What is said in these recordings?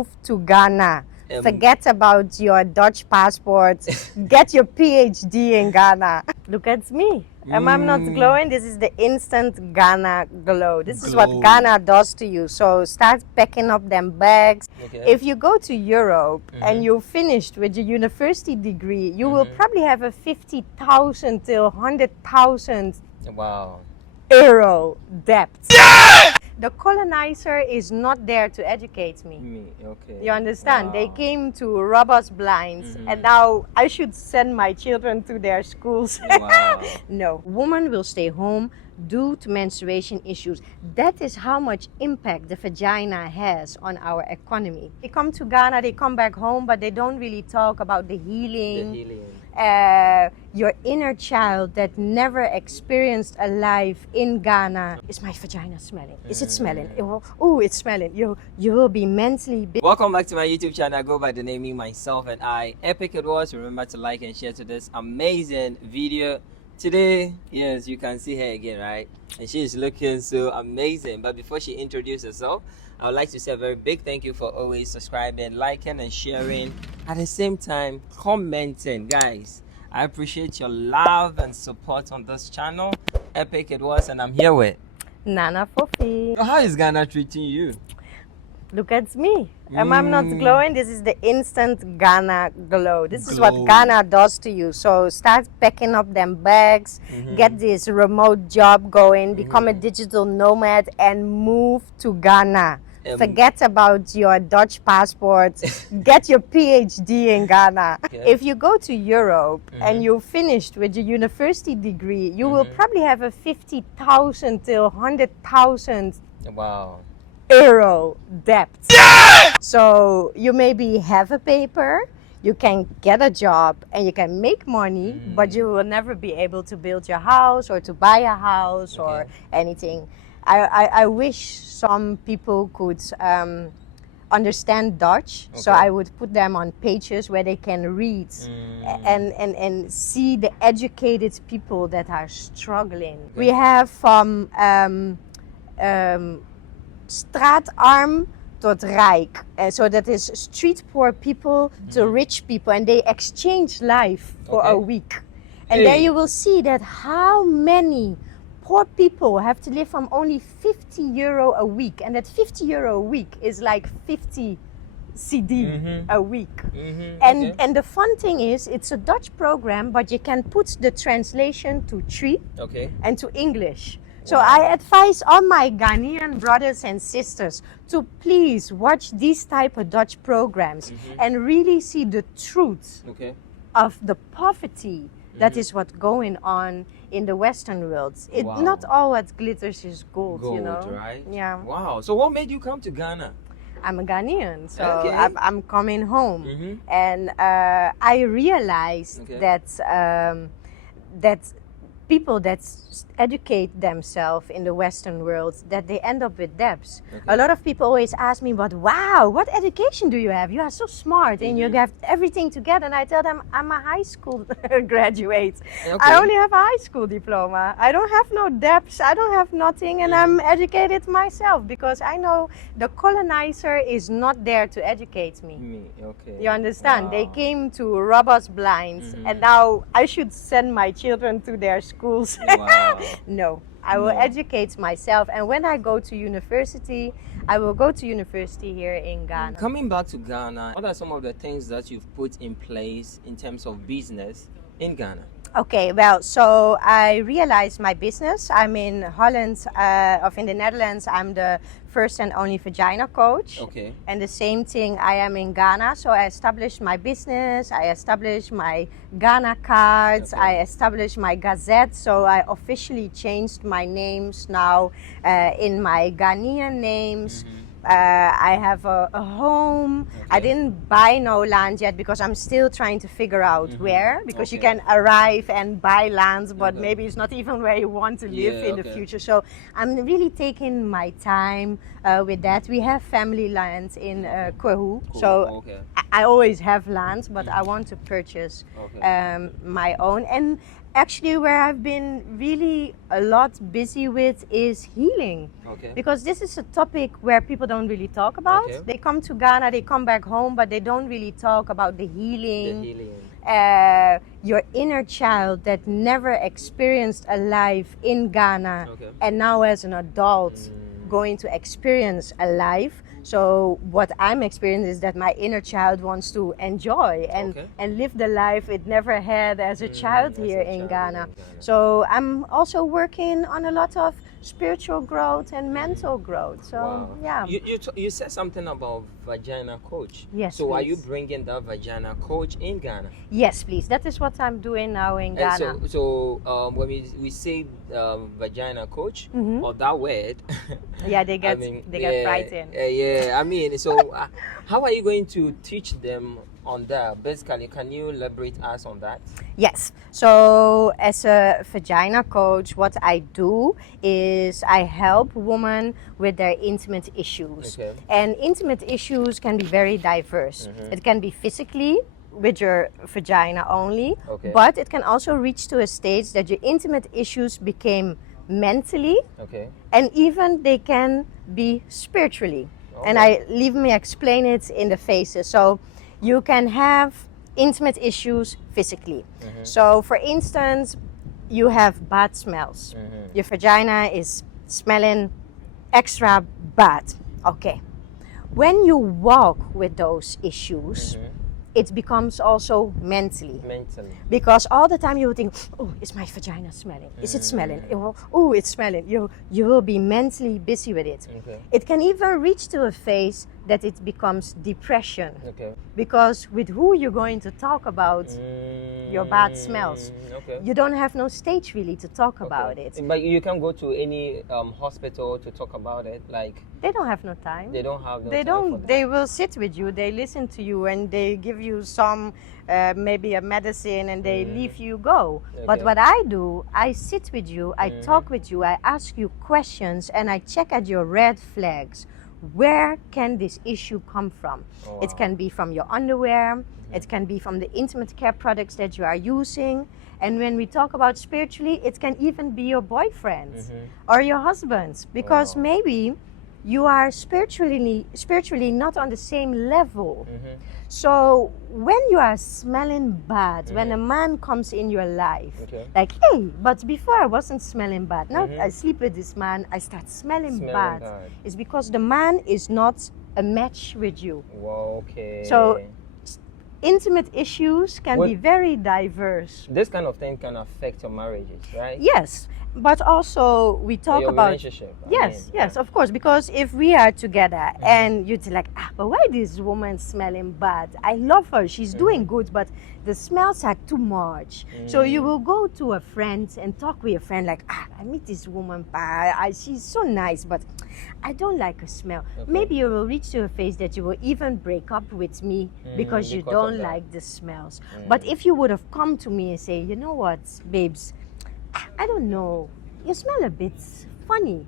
move to Ghana. Forget about your Dutch passport. Get your PhD in Ghana. Look at me. I'm not glowing. This is the instant Ghana glow. This is what Ghana does to you. So start packing up them bags. Okay. If you go to Europe and you're finished with your university degree, you will probably have a 50,000 till 100,000 Wow. euro debt. The colonizer is not there to educate me. Okay. You understand? Wow. They came to rob us blind, and now I should send my children to their schools. Wow. No, women will stay home due to menstruation issues. That is how much impact the vagina has on our economy. They come to Ghana, they come back home, but they don't really talk about the healing. Your inner child that never experienced a life in Ghana. Is my vagina smelling? Is it smelling? Oh, it's smelling. You will be mentally Welcome back to my YouTube channel. I go by the name Me, Myself, and I. Epic it was. Remember to like and share to this amazing video. Today, yes, you can see her again, right? And she's looking so amazing. But before she introduces herself, I would like to say a very big thank you for always subscribing, liking, and sharing. At the same time, commenting, guys. I appreciate your love and support on this channel. Epic it was, and I'm here with Nana Fofi. How is Ghana treating you? Look at me. I'm not glowing. This is the instant Ghana glow. This is what Ghana does to you. So start packing up them bags, get this remote job going, become a digital nomad, and move to Ghana. Forget about your Dutch passport. Get your PhD in Ghana. If you go to Europe and you're finished with your university degree, you will probably have a 50,000 till 100,000 Wow. euro debt. So you maybe have a paper, you can get a job, and you can make money, but you will never be able to build your house or to buy a house or anything. I wish some people could understand Dutch, so I would put them on pages where they can read and see the educated people that are struggling. We have from straatarm tot rijk. So that is street poor people to rich people, and they exchange life for a week. And there you will see that how many poor people have to live from only 50 euro a week, and that 50 euro a week is like 50 CD a week. And the fun thing is, it's a Dutch program, but you can put the translation to Tree and to English. So I advise all my Ghanaian brothers and sisters to please watch these type of Dutch programs and really see the truth of the poverty that is what's going on in the Western world. Not all what glitters is gold, you know? Right? Yeah. Wow. So what made you come to Ghana? I'm a Ghanaian, so I'm coming home. And I realized that that people that educate themselves in the Western world, that they end up with debts. A lot of people always ask me, but wow, what education do you have? You are so smart and you have everything together. And I tell them, I'm a high school graduate. I only have a high school diploma. I don't have no debts. I don't have nothing, and I'm educated myself because I know the colonizer is not there to educate me. You understand? Wow. They came to rob us blind, and now I should send my children to their schools. Wow. No, I will educate myself, and when I go to university, I will go to university here in Ghana. Coming back to Ghana, what are some of the things that you've put in place in terms of business in Ghana? Okay, well, so I realized my business. I'm in Holland, in the Netherlands. I'm the first and only vagina coach. Okay. And the same thing, I am in Ghana. So I established my business. I established my Ghana cards. I established my gazette. So I officially changed my names now in my Ghanaian names. I have a home. I didn't buy no land yet because I'm still trying to figure out where, because you can arrive and buy lands, but maybe it's not even where you want to live in the future. So I'm really taking my time with that. We have family lands in Kwehu, so I always have lands, but I want to purchase my own. And actually, where I've been really a lot busy with is healing. Okay. Because this is a topic where people don't really talk about. Okay. They come to Ghana, they come back home, but they don't really talk about the healing. The healing. Your inner child that never experienced a life in Ghana, Okay. and now as an adult going to experience a life. So what I'm experiencing is that my inner child wants to enjoy and live the life it never had as a child here in Ghana. So I'm also working on a lot of spiritual growth and mental growth. So yeah. You said something about vagina coach. Yes. So please. are you bringing the vagina coach in Ghana? Yes, please. That is what I'm doing now in Ghana. So when we say vagina coach or that word, yeah, they get get frightened. Yeah, I mean, so how are you going to teach them on that? Basically, can you elaborate us on that? Yes. So as a vagina coach, what I do is I help women with their intimate issues. Okay. And intimate issues can be very diverse. It can be physically with your vagina only, but it can also reach to a stage that your intimate issues became mentally, and even they can be spiritually. And leave me explain it in the phases. So you can have intimate issues physically. So for instance, you have bad smells. Your vagina is smelling extra bad. Okay. When you walk with those issues, it becomes also mentally. Because all the time you will think, oh, is my vagina smelling? Is it smelling? Oh, it's smelling. You will be mentally busy with it. It can even reach to a phase that it becomes depression. Because with who you're going to talk about your bad smells, you don't have no stage really to talk about it. But you can go to any hospital to talk about it, like. They don't have no time. They don't have no time. They don't. They will sit with you. They listen to you, and they give you some, maybe a medicine, and they leave you go. But what I do, I sit with you, I talk with you, I ask you questions, and I check at your red flags. Where can this issue come from? It can be from your underwear. It can be from the intimate care products that you are using. And when we talk about spiritually, it can even be your boyfriends or your husbands, because maybe you are spiritually not on the same level. So when you are smelling bad, when a man comes in your life, like, hey, but before I wasn't smelling bad. Now I sleep with this man, I start smelling bad. It's because the man is not a match with you. So intimate issues can be very diverse. This kind of thing can affect your marriages, right? Yes. But also we talk your about relationship. Yes, of course. Because if we are together and you'd like, but why this woman smelling bad? I love her. She's doing good, but the smells are too much. So you will go to a friend and talk with a friend like, I meet this woman, she's so nice, but I don't like her smell. Maybe you will reach to a phase that you will even break up with me because you don't like the smells. But if you would have come to me and say, you know what, babes, I don't know, you smell a bit funny,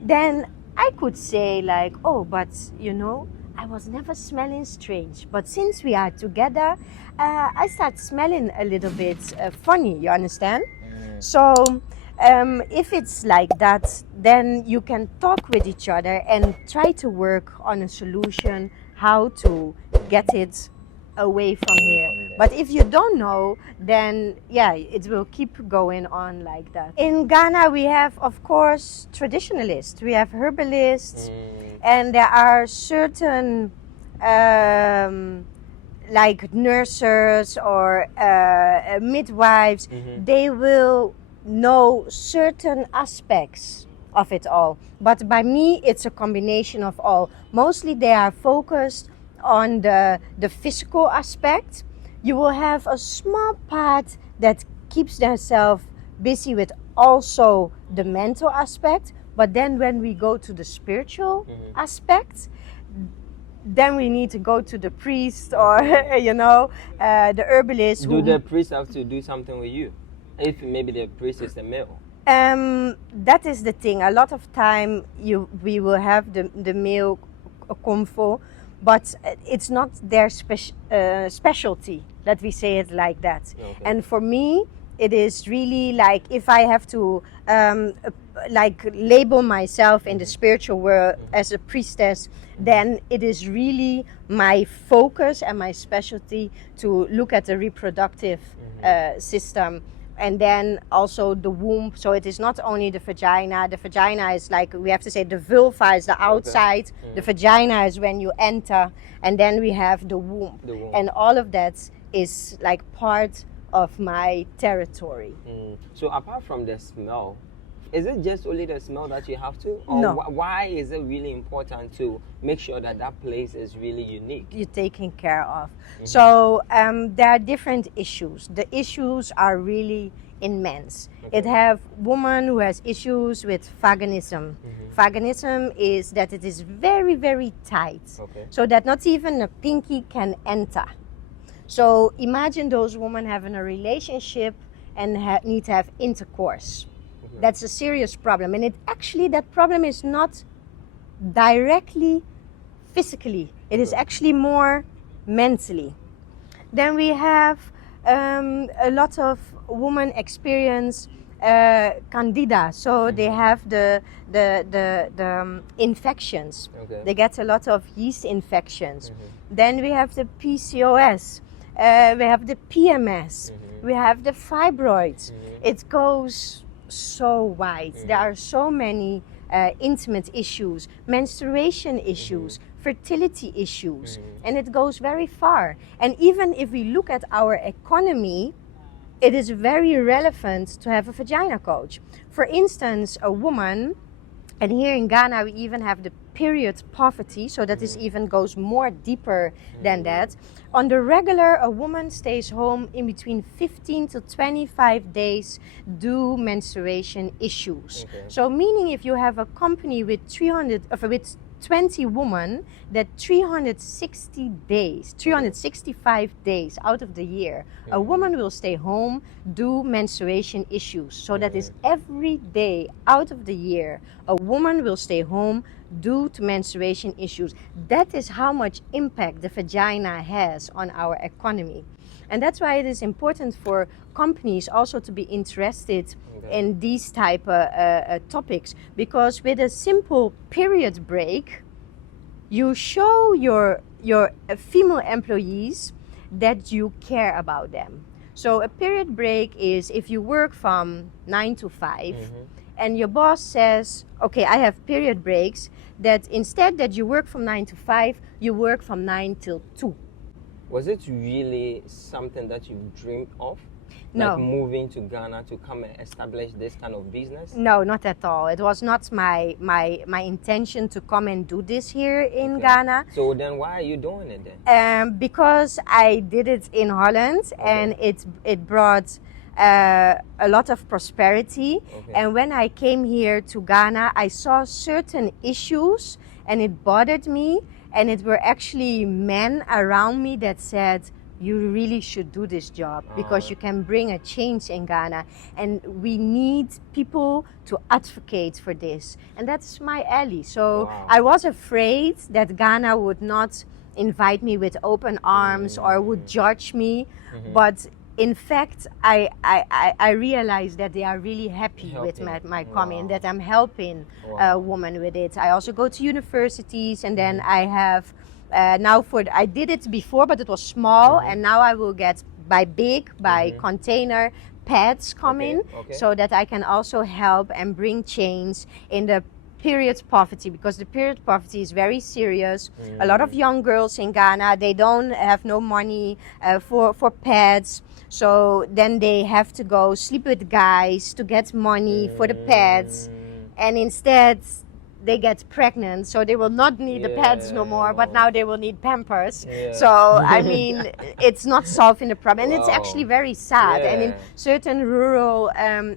then I could say like, oh, but you know, I was never smelling strange, but since we are together, I start smelling a little bit funny, you understand? So if it's like that, then you can talk with each other and try to work on a solution how to get it away from here. But if you don't know, then it will keep going on like that. In Ghana, we have, of course, traditionalists, we have herbalists, and there are certain like nurses or midwives. They will know certain aspects of it all, but by me it's a combination of all. Mostly they are focused on the physical aspect. You will have a small part that keeps themselves busy with also the mental aspect, but then when we go to the spiritual aspect, then we need to go to the priest or the herbalist. Do the priest have to do something with you if maybe the priest is a male? That is the thing. A lot of time we will have the male convo, but it's not their specialty, let me say it like that. And for me, it is really like, if I have to like label myself in the spiritual world as a priestess, then it is really my focus and my specialty to look at the reproductive system, and then also the womb. So it is not only the vagina. The vagina is like, we have to say, the vulva is the outside, the vagina is when you enter, and then we have the womb. And all of that is like part of my territory. So apart from the smell, is it just only the smell that you have to? Or No. Why is it really important to make sure that that place is really unique? You're taken care of. So there are different issues. The issues are really immense. It have women who has issues with vaginism. Vaginism is that it is very, very tight, so that not even a pinky can enter. So imagine those women having a relationship and need to have intercourse. That's a serious problem. And it actually, that problem is not directly physically. It is actually more mentally. Then we have a lot of women experience candida. So they have the infections. They get a lot of yeast infections. Then we have the PCOS. We have the PMS. We have the fibroids. It goes so wide. There are so many intimate issues, menstruation issues, fertility issues, and it goes very far. And even if we look at our economy, it is very relevant to have a vagina coach. For instance, a woman, and here in Ghana we even have the period poverty, so that is even goes more deeper than that. On the regular, a woman stays home in between 15 to 25 days due menstruation issues. So meaning if you have a company with 20 women, that 365 days out of the year, a woman will stay home due menstruation issues. So that is every day out of the year, a woman will stay home due to menstruation issues. That is how much impact the vagina has on our economy. And that's why it is important for companies also to be interested in these type of topics, because with a simple period break, you show your female employees that you care about them. So a period break is if you work from 9 to 5 and your boss says, okay, I have period breaks, that instead that you work from 9 to 5, you work from 9 till 2. Was it really something that you dreamed of? No. Like moving to Ghana to come and establish this kind of business? No, not at all. It was not my intention to come and do this here in Ghana. So then why are you doing it then? Because I did it in Holland and it brought a lot of prosperity. And when I came here to Ghana, I saw certain issues and it bothered me. And it were actually men around me that said, you really should do this job because you can bring a change in Ghana, and we need people to advocate for this. And that's my alley. So I was afraid that Ghana would not invite me with open arms or would judge me, but in fact, I realized that they are really happy with my comment, that I'm helping a woman with it. I also go to universities, and then I have I did it before, but it was small, and now I will get by container pads coming, so that I can also help and bring change in the period poverty, because the period poverty is very serious. A lot of young girls in Ghana, they don't have no money for pads, so then they have to go sleep with guys to get money for the pads, and instead they get pregnant, so they will not need the pads no more, but now they will need Pampers. So I mean, it's not solving the problem, and it's actually very sad. And in certain rural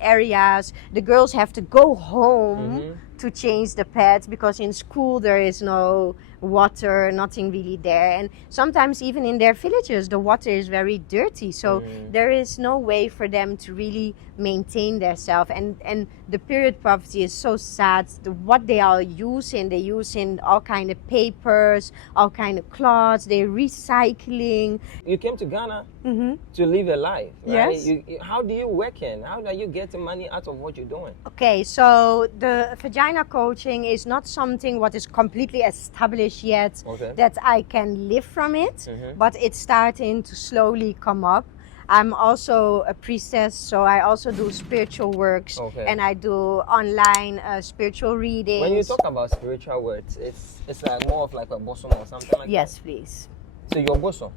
areas, the girls have to go home to change the pads, because in school there is no water, nothing really there. And sometimes even in their villages, the water is very dirty. So there is no way for them to really maintain themselves. And the period poverty is so sad. What they are using, they using all kind of papers, all kind of cloths, they're recycling. You came to Ghana to live a life, right? Yes. How do you work in? How do you get the money out of what you're doing? Okay, so the vagina coaching is not something what is completely established yet that I can live from it, but it's starting to slowly come up. I'm also a priestess, so I also do spiritual works and I do online spiritual readings. When you talk about spiritual works, it's like more of like a bosom or something like that? Yes, please. So you're bosom?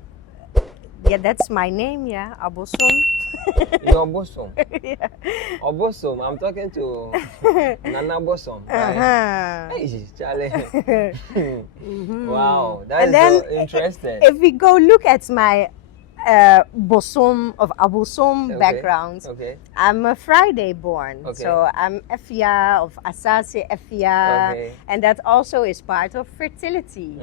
Yeah, that's my name, yeah, Abosom. You're bosom? Yeah. Bosom, I'm talking to Nana Bosom. Right? Hey, Charlie. Wow, that is so interesting. If we go look at my Bosom of Abosom background, I'm a Friday born, so I'm Efia of Asase Efia, and that also is part of fertility.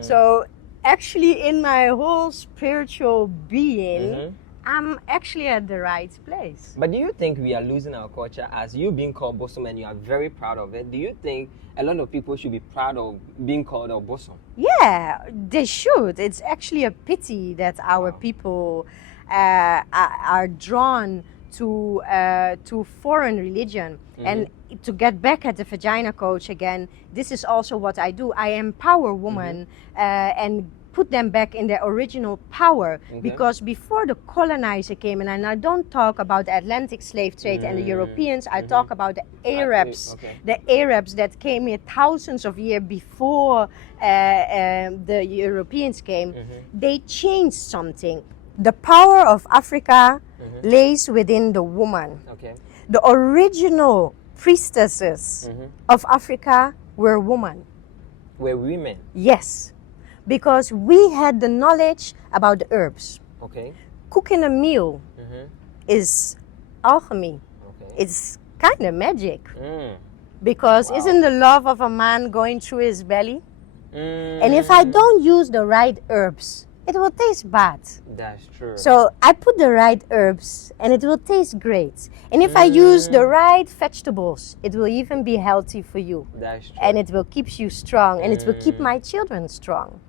So actually in my whole spiritual being, I'm actually at the right place. But do you think we are losing our culture as you being called bosom and you are very proud of it? Do you think a lot of people should be proud of being called a bosom? Yeah, they should. It's actually a pity that our people are drawn to foreign religion. And to get back at the vagina coach again, this is also what I do. I empower women and put them back in their original power, because before the colonizer came, and I don't talk about the Atlantic slave trade and the Europeans, I talk about the Arabs, the Arabs that came here thousands of years before the Europeans came. They changed something. The power of Africa lays within the woman. The original priestesses of Africa were women. Were women? Yes. Because we had the knowledge about the herbs. Cooking a meal is alchemy. It's kind of magic. Because isn't the love of a man going through his belly? And if I don't use the right herbs, it will taste bad. That's true. So I put the right herbs and it will taste great. And if I use the right vegetables, it will even be healthy for you. That's true. And it will keep you strong and it will keep my children strong.